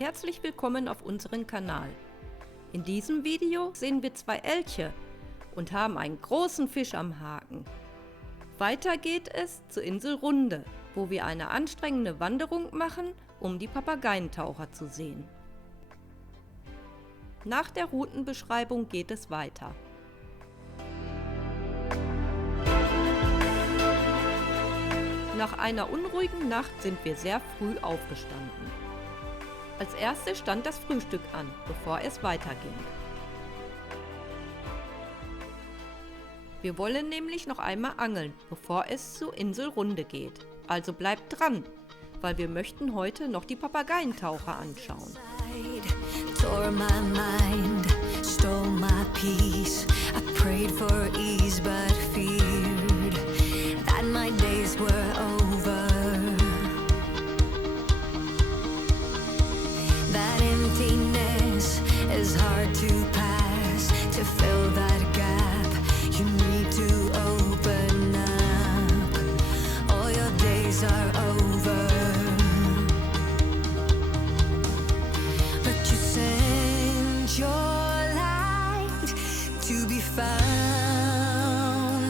Herzlich willkommen auf unserem Kanal. In diesem Video sehen wir zwei Elche und haben einen großen Fisch am Haken. Weiter geht es zur Insel Runde, wo wir eine anstrengende Wanderung machen, um die Papageientaucher zu sehen. Nach der Routenbeschreibung geht es weiter. Nach einer unruhigen Nacht sind wir sehr früh aufgestanden. Als erstes stand das Frühstück an, bevor es weiterging. Wir wollen nämlich noch einmal angeln, bevor es zur Insel Runde geht. Also bleibt dran, weil wir möchten heute noch die Papageientaucher anschauen. Tore my mind, stole my peace. I prayed for ease but feared that my days were over. That emptiness is hard to pass. To fill that gap, you need to open up. All your days are over. But you sent your light to be found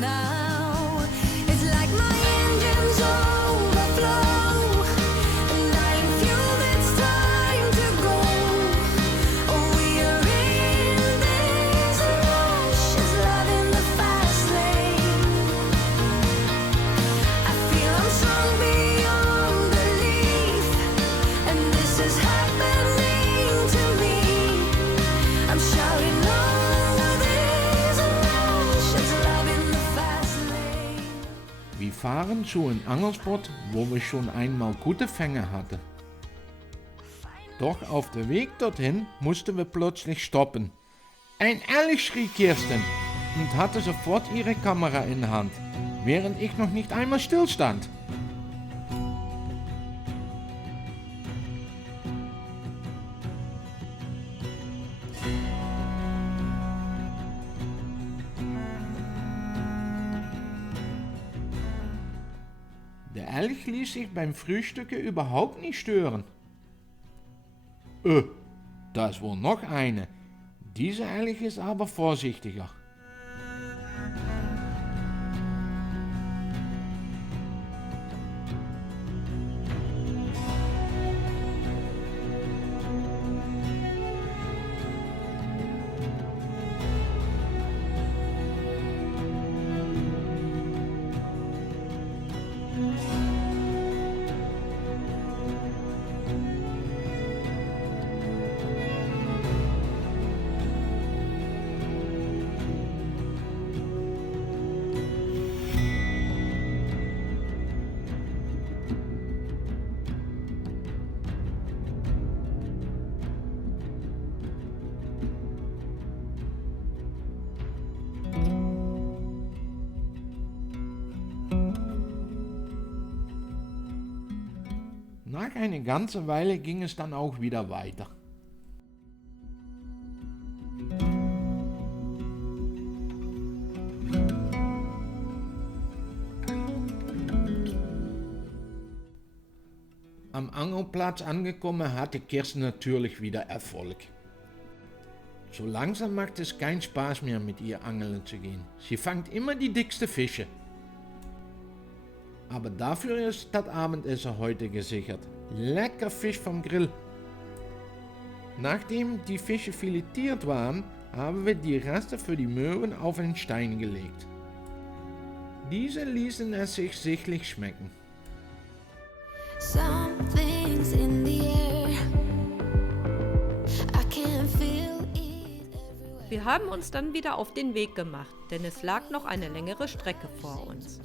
now. It's like my engines overflow, and I am fueled, it's time to go. Oh, we are in these emotions, love in the fast lane. I feel I'm strong beyond belief, and this is happening to me. I'm shouting over these emotions, love in the fast lane. Wir fahren zu einem Angelspot, wo wir schon einmal gute Fänge hatten. Doch auf dem Weg dorthin mussten wir plötzlich stoppen. Ein Elch, schrie Kirsten und hatte sofort ihre Kamera in der Hand, während ich noch nicht einmal stillstand. Der Elch ließ sich beim Frühstücken überhaupt nicht stören. Da ist wohl noch eine. Dieser Elch ist aber vorsichtiger. Nach einer ganzen Weile ging es dann auch wieder weiter. Am Angelplatz angekommen hatte Kirsten natürlich wieder Erfolg. So langsam macht es keinen Spaß mehr mit ihr angeln zu gehen. Sie fängt immer die dicksten Fische. Aber dafür ist das Abendessen heute gesichert. Lecker Fisch vom Grill. Nachdem die Fische filetiert waren, haben wir die Reste für die Möhren auf einen Stein gelegt. Diese ließen es sich sichtlich schmecken. Something's in the air. I can feel it everywhere. Wir haben uns dann wieder auf den Weg gemacht, denn es lag noch eine längere Strecke vor uns.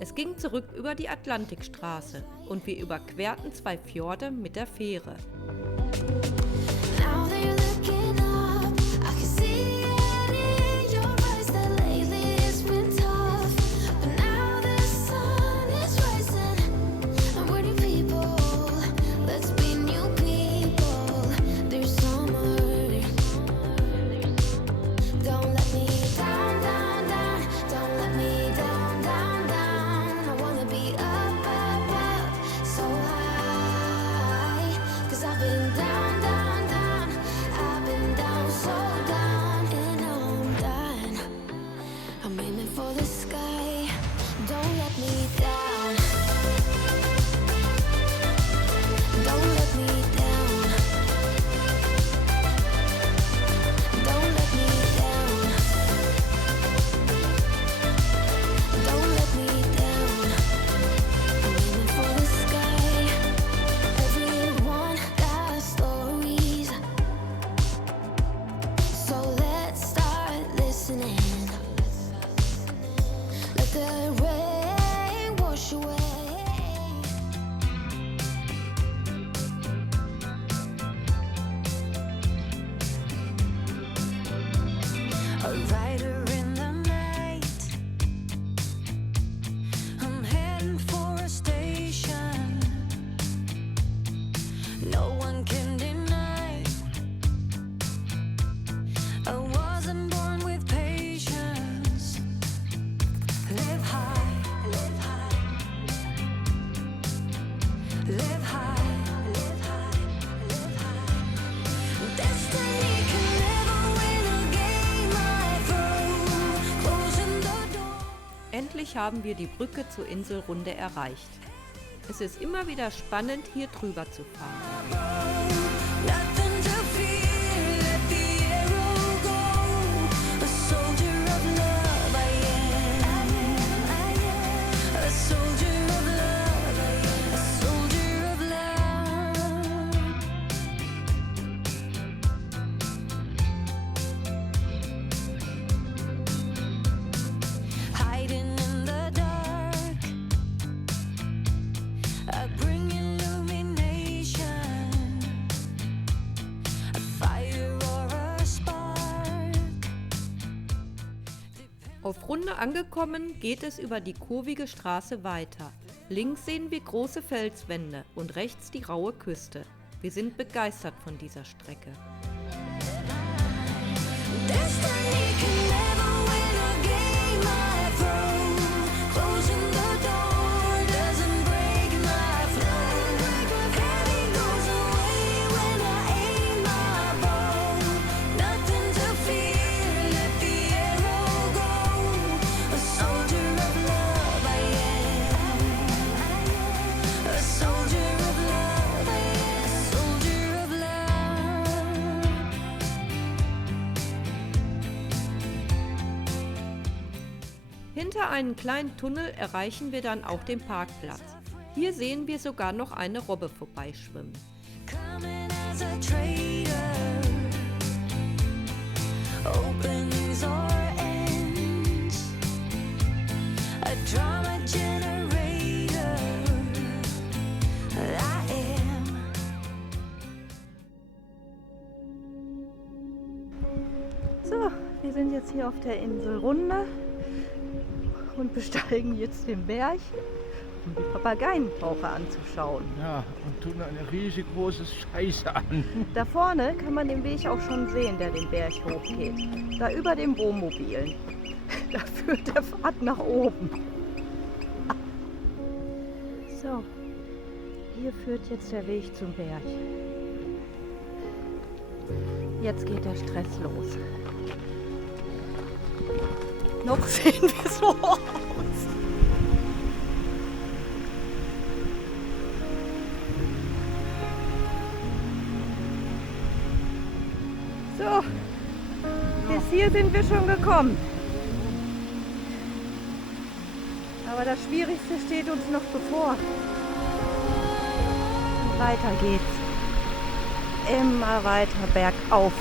Es ging zurück über die Atlantikstraße und wir überquerten zwei Fjorde mit der Fähre. Now they're looking up. I can see it in your eyes that lately it's been tough. But now the sun is rising, and we're new people. Let's be new people. There's summer. Don't let me down, down, down. Don't let me down, down, down. I wanna be up, up, up, so high. 'Cause I I've been down, down, down. I've been down, so down. And now I'm done. I'm aiming for the sky. Don't let me down. Don't let me down. Don't let me down. Don't let me down. I'm aiming for the sky. Everyone got stories, so let's start listening. Let the rain wash away. A rider in the night. I'm heading for a station. No one can deny I wasn't born with patience. Live high, live high. Live high, live high, live high. Destiny can never win a game I throw. Closing the door. Endlich haben wir die Brücke zur Inselrunde erreicht. Es ist immer wieder spannend, hier drüber zu fahren. Nothing to fear, let the arrow go. A soldier of love I am. A soldier of love I am. A soldier of love. Hiding in the dark, I bring illumination. A fire or a spark. Auf Runde angekommen, geht es über die kurvige Straße weiter. Links sehen wir große Felswände und rechts die raue Küste. Wir sind begeistert von dieser Strecke. Destiny can never win a game I throw. Closing the door doesn't break my flow. Heavy goes away when I aim my bow. Nothing to fear, let the arrow go. A soldier of love I am. A soldier of love I am. A soldier of love. Hinter einem kleinen Tunnel erreichen wir dann auch den Parkplatz. Hier sehen wir sogar noch eine Robbe vorbeischwimmen. Coming as a traitor, openings or ends, a drama generator. I am. So, wir sind jetzt hier auf der Inselrunde und besteigen jetzt den Berg, um die Papageientaucher anzuschauen. Ja, und tun eine riesengroße Scheiße an. Da vorne kann man den Weg auch schon sehen, der den Berg hochgeht. Da über dem Wohnmobilen. Da führt der Pfad nach oben. So, hier führt jetzt der Weg zum Berg. Jetzt geht der Stress los. Noch sehen wir so aus. So, bis hier sind wir schon gekommen. Aber das Schwierigste steht uns noch bevor. Und weiter geht's. Immer weiter bergauf.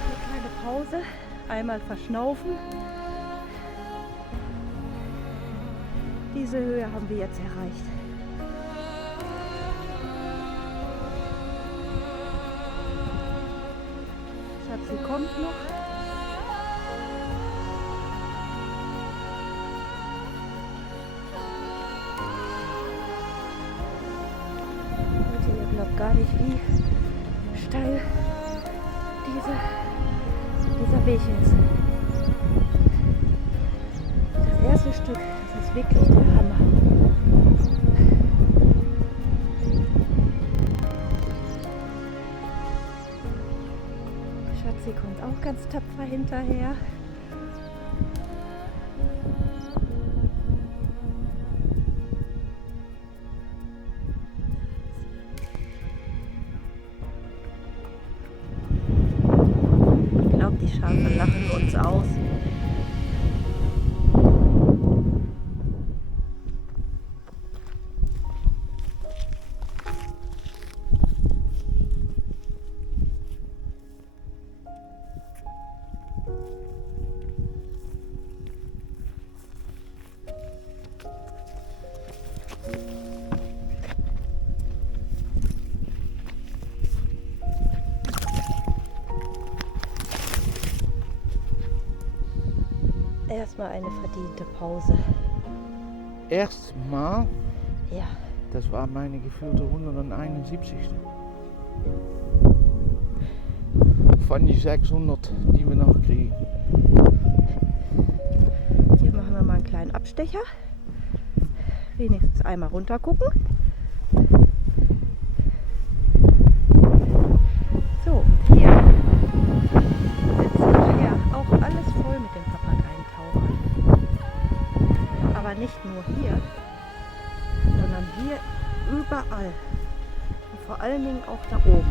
Eine kleine Pause, einmal verschnaufen. Diese Höhe haben wir jetzt erreicht. Schatzi kommt noch. Leute, ihr glaubt gar nicht, wie steil dieser Weg ist. Das erste Stück, das ist wirklich der Hammer. ganz tapfer hinterher. Ich glaube, die Schafe lachen uns aus. Erstmal eine verdiente Pause. Erstmal, Ja, das war meine gefühlte 171. Von die 600, die wir noch kriegen. hier machen wir mal einen kleinen Abstecher. Wenigstens einmal runter gucken. So, und hier wird nachher auch alles voll mit den Papageientauchern. Aber nicht nur hier, sondern hier überall. Und vor allen Dingen auch da oben.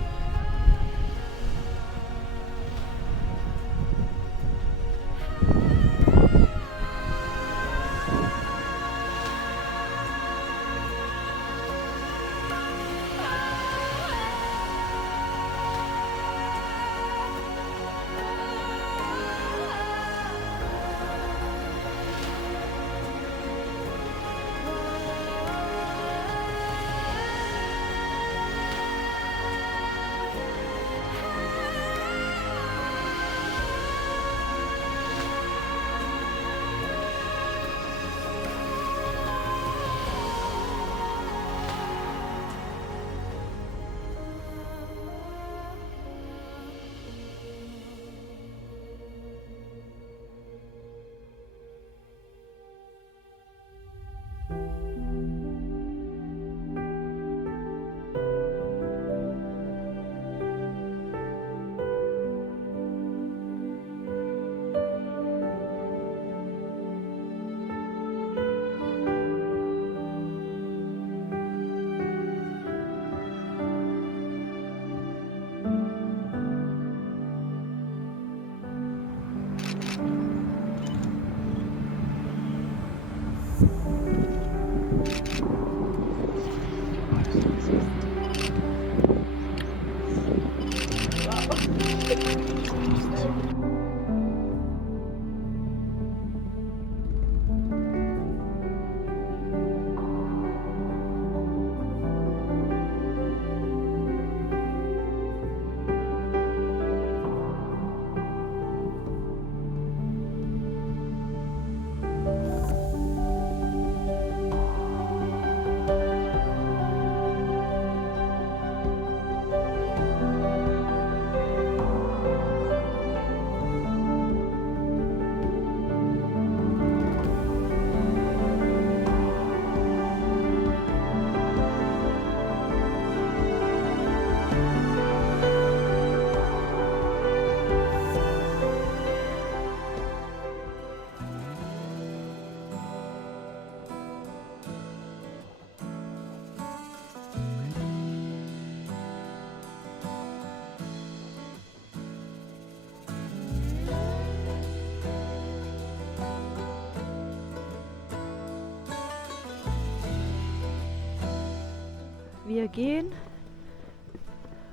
Wir gehen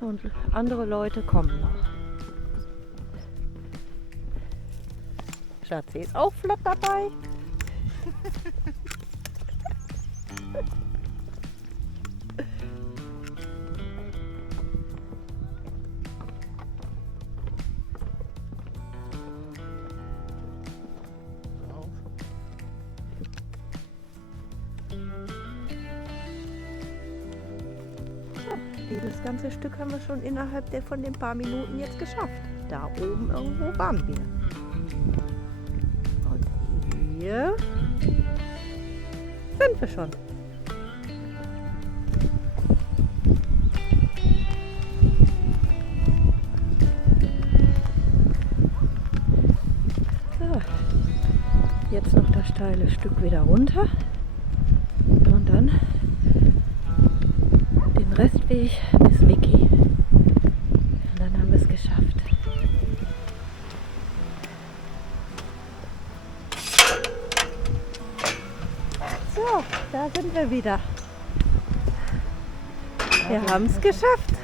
und andere Leute kommen noch. Schatzi ist auch flott dabei. Dieses ganze Stück haben wir schon innerhalb von den paar Minuten jetzt geschafft. Da oben irgendwo waren wir. Und hier sind wir schon. steile Stück wieder runter und dann den Restweg bis Vicky. Und dann haben wir es geschafft. So, da sind wir wieder. Wir haben es geschafft.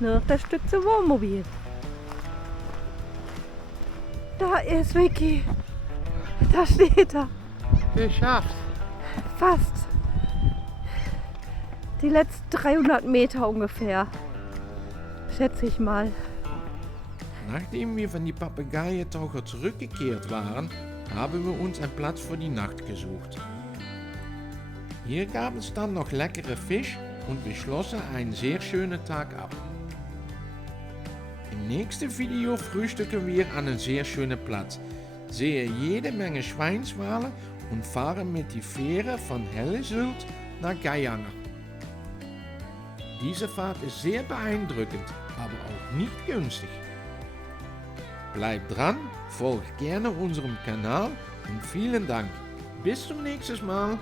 Nur noch das Stück zum Wohnmobil. Da ist Vicky. Da steht er. Geschafft. Fast. Die letzten 300 Meter ungefähr. Schätze ich mal. Nachdem wir von die Papageientaucher zurückgekehrt waren, haben wir uns einen Platz für die Nacht gesucht. Hier gab es dann noch leckere Fisch und wir schlossen einen sehr schönen Tag ab. Im nächsten Video frühstücken wir an einem sehr schönen Platz, sehen jede Menge Schweinswale und fahren mit die Fähre von Hellesylt nach Geiranger. Diese Fahrt ist sehr beeindruckend, aber auch nicht günstig. Bleibt dran, folgt gerne unserem Kanal und vielen Dank. Bis zum nächsten Mal.